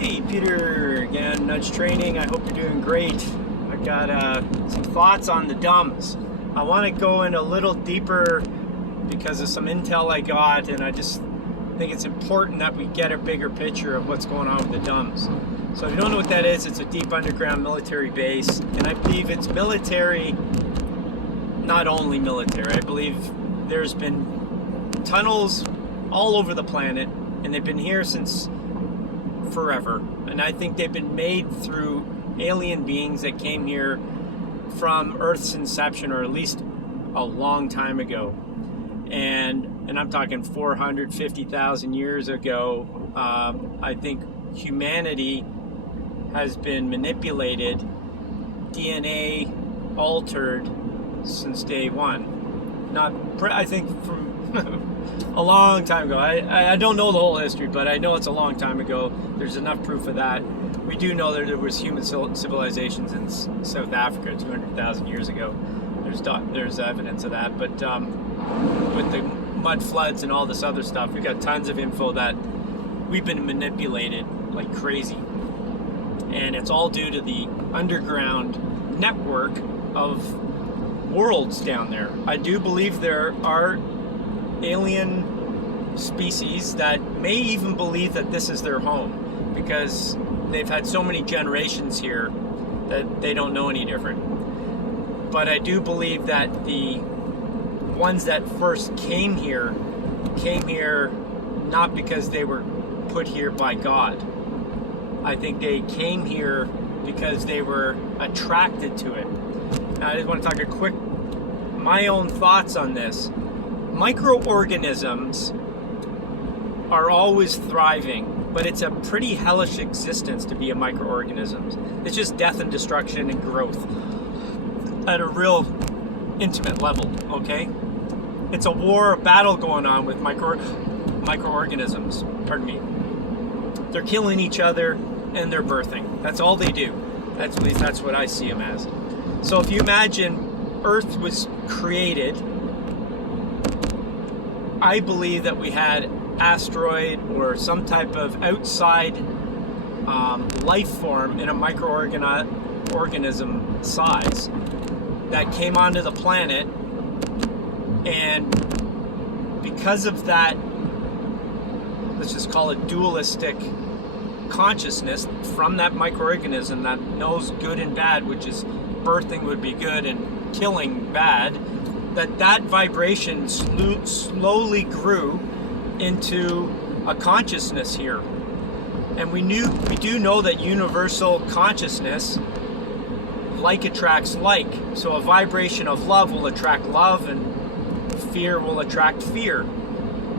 Hey, Peter again, Nudge Training. I hope you're doing great. I've got some thoughts on the dumbs. I want to go in a little deeper because of some intel I got, and I just think it's important that we get a bigger picture of what's going on with the dumbs. So if you don't know what that is, it's a deep underground military base, and I believe it's military, not only military. I believe there's been tunnels all over the planet, and they've been here since forever, and I think they've been made through alien beings that came here from Earth's inception, or at least a long time ago, and I'm talking 450,000 years ago. I think humanity has been manipulated, DNA altered since day one. I think from a long time ago. I don't know the whole history, but I know it's a long time ago. There's enough proof of that. We do know that there was human civilizations in South Africa 200,000 years ago. There's evidence of that. But with the mud floods and all this other stuff, we got tons of info that we've been manipulated like crazy. And it's all due to the underground network of worlds down there. I do believe there are alien species that may even believe that this is their home because they've had so many generations here that they don't know any different. But I do believe that the ones that first came here not because they were put here by God. I think they came here because they were attracted to it. Now, I just want to talk my own thoughts on this. Microorganisms are always thriving, but it's a pretty hellish existence to be a microorganism. It's just death and destruction and growth at a real intimate level, okay? It's a war, a battle going on with microorganisms, pardon me. They're killing each other and they're birthing. That's all they do. At least that's what I see them as. So if you imagine Earth was created, I believe that we had asteroid or some type of outside life form in a microorganism size that came onto the planet, and because of that, let's just call it dualistic consciousness from that microorganism that knows good and bad, which is birthing would be good and killing bad, that vibration slowly grew into a consciousness here. And we do know that universal consciousness, like attracts like. So a vibration of love will attract love, and fear will attract fear.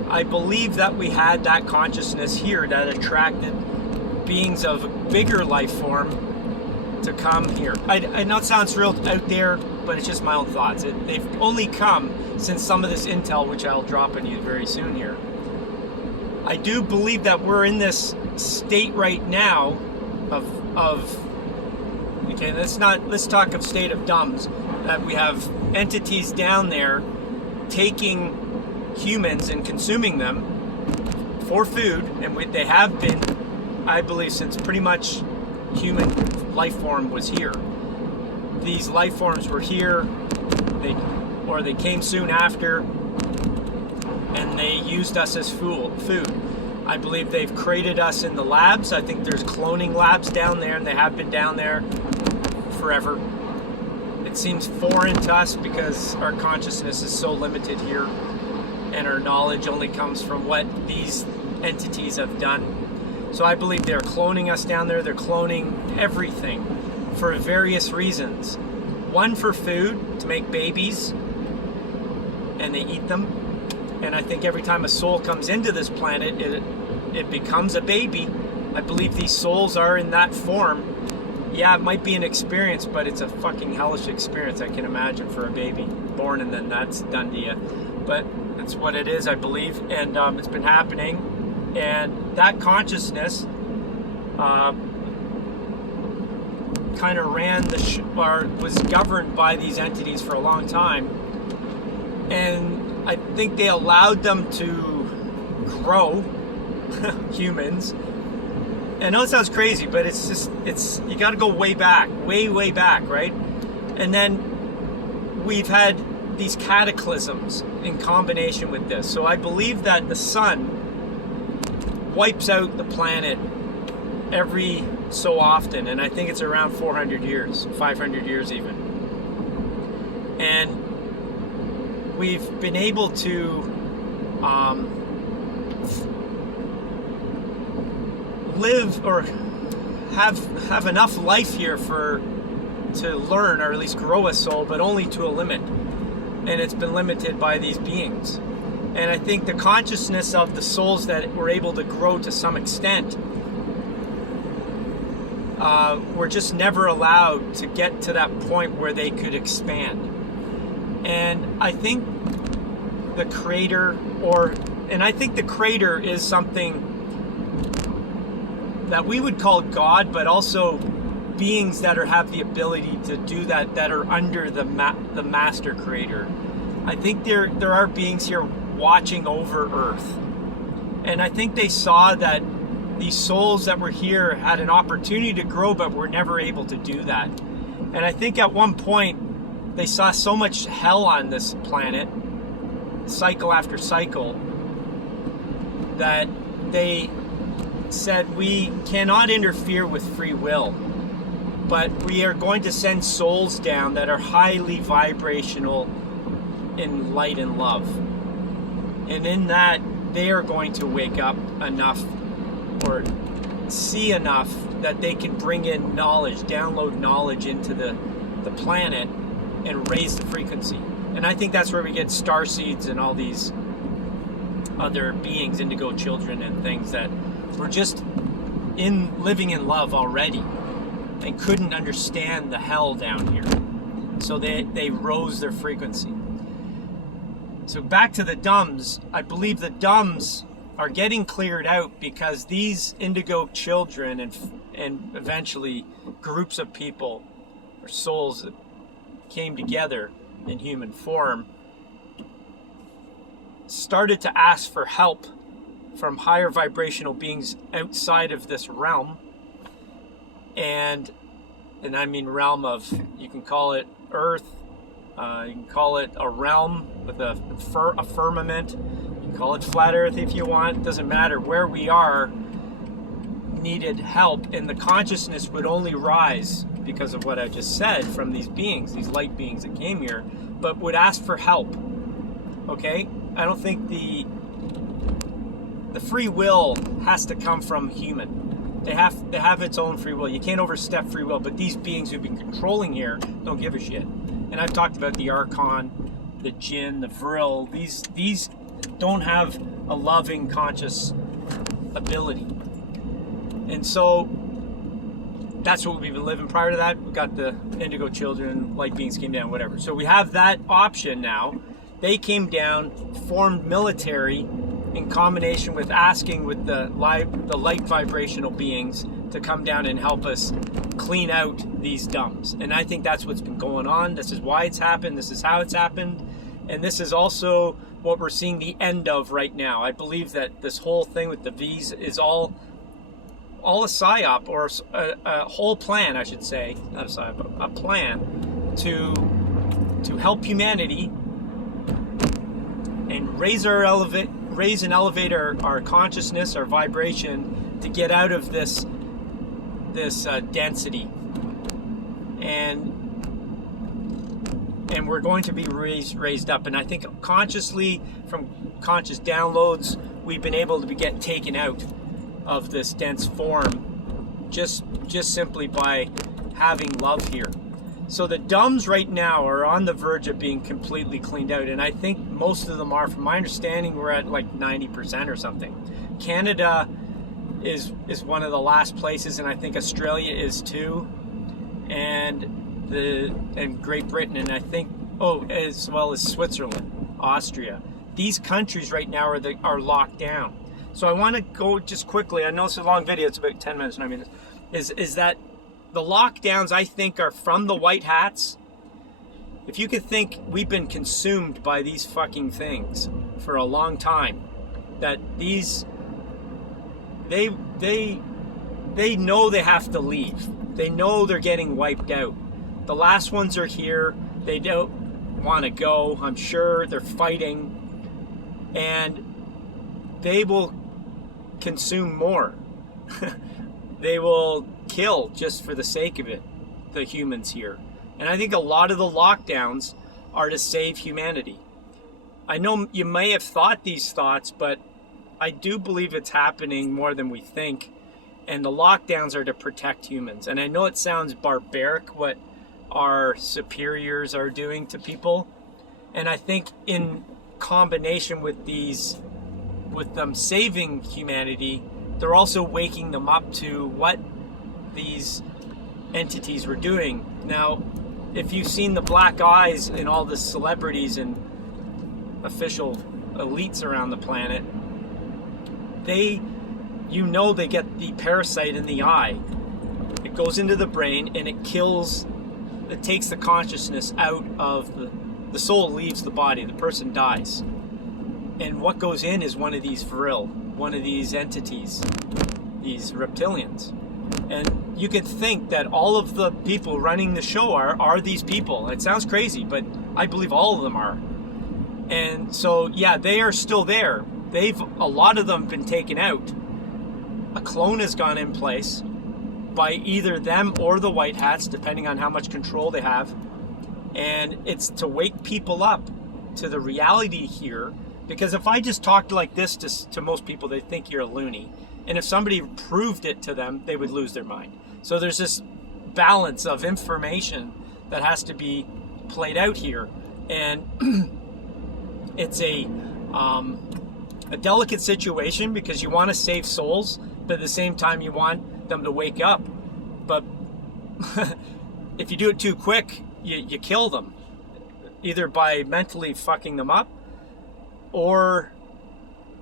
I believe that we had that consciousness here that attracted beings of bigger life form to come here. I know it sounds real out there, but it's just my own thoughts. They've only come since some of this intel, which I'll drop on you very soon here. I do believe that we're in this state right now of okay, let's talk of state of dumbs, that we have entities down there taking humans and consuming them for food, and they have been, I believe, since pretty much human life form was here. These life forms were here, they came soon after, and they used us as food. I believe they've created us in the labs. I think there's cloning labs down there, and they have been down there forever. It seems foreign to us because our consciousness is so limited here, and our knowledge only comes from what these entities have done. So I believe they're cloning us down there. They're cloning everything for various reasons. One, for food, to make babies, and they eat them. And I think every time a soul comes into this planet, it becomes a baby. I believe these souls are in that form. Yeah, it might be an experience, but it's a fucking hellish experience, I can imagine, for a baby. Born and then that's done to you. But that's what it is, I believe. And it's been happening. And that consciousness kind of was governed by these entities for a long time. And I think they allowed them to grow humans I know it sounds crazy, but you got to go way back, way back, right? And then we've had these cataclysms in combination with this. So I believe that the sun wipes out the planet every so often, and I think it's around 400 years, 500 years even. And we've been able to live or have enough life here to learn, or at least grow a soul, but only to a limit. And it's been limited by these beings. And I think the consciousness of the souls that were able to grow to some extent were just never allowed to get to that point where they could expand. And I think the creator is something that we would call God, but also beings that have the ability to do that are under the master creator. I think there are beings here watching over Earth, and I think they saw that these souls that were here had an opportunity to grow, but were never able to do that. And I think at one point they saw so much hell on this planet, cycle after cycle, that they said, we cannot interfere with free will, but we are going to send souls down that are highly vibrational in light and love. And in that, they are going to wake up enough or see enough that they can bring in knowledge, download knowledge into the planet and raise the frequency. And I think that's where we get star seeds and all these other beings, indigo children and things that were just living in love already and couldn't understand the hell down here. So they rose their frequency. So back to the dumbs, I believe the dumbs are getting cleared out because these indigo children and eventually groups of people or souls that came together in human form started to ask for help from higher vibrational beings outside of this realm. And I mean realm of, you can call it Earth, you can call it a realm with a firmament, you can call it flat Earth if you want, it doesn't matter. Where we are needed help, and the consciousness would only rise because of what I just said from these beings, these light beings that came here, but would ask for help. Okay? I don't think the free will has to come from human. They have its own free will. You can't overstep free will, but these beings who've been controlling here don't give a shit. And I've talked about the Archon, the Jinn, the Vril. These don't have a loving, conscious ability. And so that's what we've been living. Prior to that, we got the indigo children, light beings came down, whatever. So we have that option now. They came down, formed military in combination with asking with the light vibrational beings to come down and help us clean out these dumbs. And I think that's what's been going on. This is why it's happened. This is how it's happened. And this is also what we're seeing the end of right now. I believe that this whole thing with the V's is all a psyop, or a whole plan, I should say, not a psyop, a plan to help humanity and raise and elevate our consciousness, our vibration, to get out of this density, and we're going to be raised up. And I think consciously, from conscious downloads, we've been able to get taken out of this dense form just simply by having love here. So the dumbs right now are on the verge of being completely cleaned out, and I think most of them are. From my understanding, we're at like 90% or something. Canada is one of the last places, and I think Australia is too, and Great Britain, and I think as well as Switzerland, Austria. These countries right now are locked down. So I want to go just quickly. I know it's a long video. It's about 10 minutes, 9 minutes. Is that the lockdowns, I think, are from the white hats. If you could think, we've been consumed by these fucking things for a long time. That they they know they have to leave. They know they're getting wiped out. The last ones are here. They don't want to go. I'm sure they're fighting. And they will consume more. They will kill just for the sake of it, the humans here. And I think a lot of the lockdowns are to save humanity. I know you may have thought these thoughts, but I do believe it's happening more than we think. And the lockdowns are to protect humans. And I know it sounds barbaric what our superiors are doing to people. And I think in combination with them saving humanity, they're also waking them up to what these entities were doing. Now, if you've seen the black eyes in all the celebrities and official elites around the planet, they get the parasite in the eye. It goes into the brain and it takes the consciousness out of the soul leaves the body, the person dies. And what goes in is one of these Vril, one of these entities, these reptilians. And you could think that all of the people running the show are these people. It sounds crazy, but I believe all of them are. And so, yeah, they are still there. A lot of them been taken out. A clone has gone in place by either them or the white hats, depending on how much control they have. And it's to wake people up to the reality here. Because if I just talked like this to most people, they think you're a loony. And if somebody proved it to them, they would lose their mind. So there's this balance of information that has to be played out here. And it's a delicate situation because you want to save souls, but at the same time you want them to wake up. But if you do it too quick, you kill them. Either by mentally fucking them up, or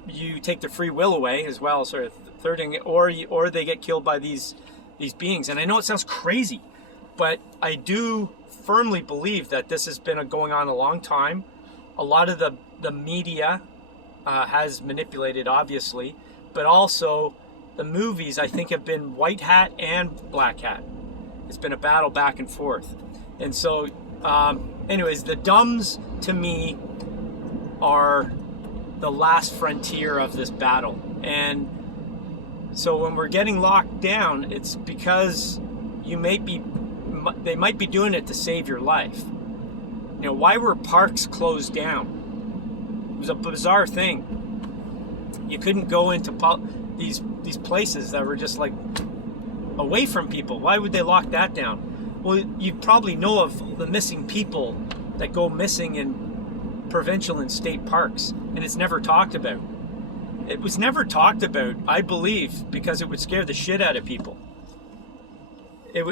you take their free will away as well, sort of thirding it, or they get killed by these beings. And I know it sounds crazy, but I do firmly believe that this has been going on a long time. A lot of the media has manipulated, obviously, but also the movies, I think, have been white hat and black hat. It's been a battle back and forth. And so, anyways, the dumbs, to me, are the last frontier of this battle. And so when we're getting locked down, it's because they might be doing it to save your life. You know, why were parks closed down? It was a bizarre thing. You couldn't go into these places that were just like away from people. Why would they lock that down? Well, you probably know of the missing people that go missing in provincial and state parks, and it's never talked about. It was never talked about, I believe, because it would scare the shit out of people. It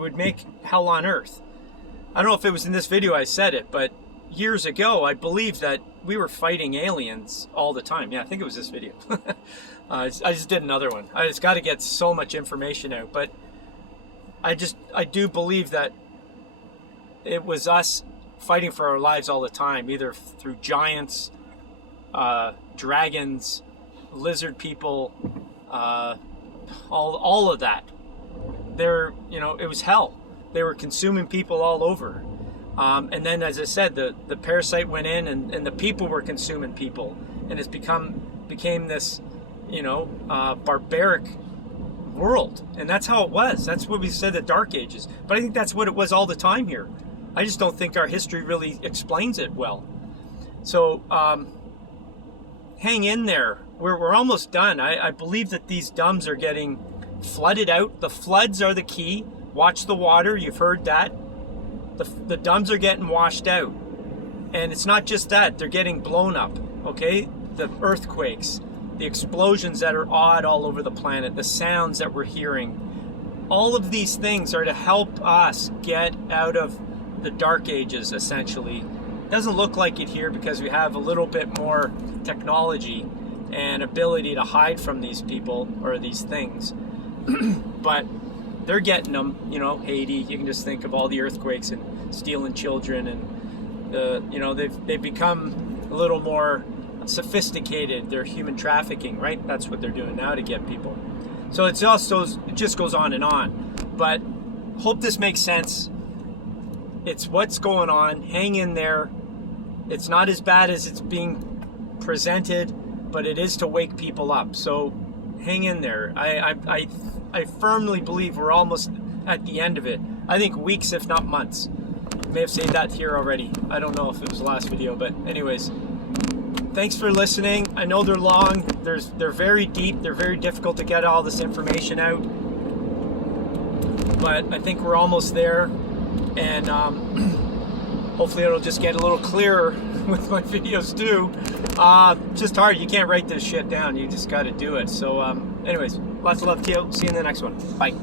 would make hell on earth. I don't know if it was in this video I said it, but years ago I believed that we were fighting aliens all the time. Yeah, I think it was this video. I just did another one. I just got to get so much information out, but I do believe that it was us fighting for our lives all the time, either through giants, dragons, lizard people, all of that. It was hell. They were consuming people all over. And then, as I said, the parasite went in, and the people were consuming people, and it's became this, barbaric world. And that's how it was. That's what we said, the Dark Ages. But I think that's what it was all the time here. I just don't think our history really explains it well. So hang in there. We're almost done. I believe that these dumbs are getting flooded out. The floods are the key. Watch the water. You've heard that. The dumbs are getting washed out. And it's not just that. They're getting blown up. Okay? The earthquakes, the explosions that are odd all over the planet, the sounds that we're hearing. All of these things are to help us get out of the Dark Ages, essentially. It doesn't look like it here because we have a little bit more technology and ability to hide from these people or these things. But they're getting them, Haiti. You can just think of all the earthquakes and stealing children, and they've become a little more sophisticated. They're human trafficking, right? That's what they're doing now to get people. So it just goes on and on. But hope this makes sense. It's what's going on. Hang in there. It's not as bad as it's being presented, but it is to wake people up. So hang in there. I firmly believe we're almost at the end of it. I think weeks, if not months. May have said that here already. I don't know if it was the last video, but anyways, thanks for listening. I know they're long. They're very deep. They're very difficult to get all this information out. But I think we're almost there, and hopefully it'll just get a little clearer with my videos too. Just hard. You can't write this shit down. You just got to do it. So anyways, lots of love to you. See you in the next one. Bye.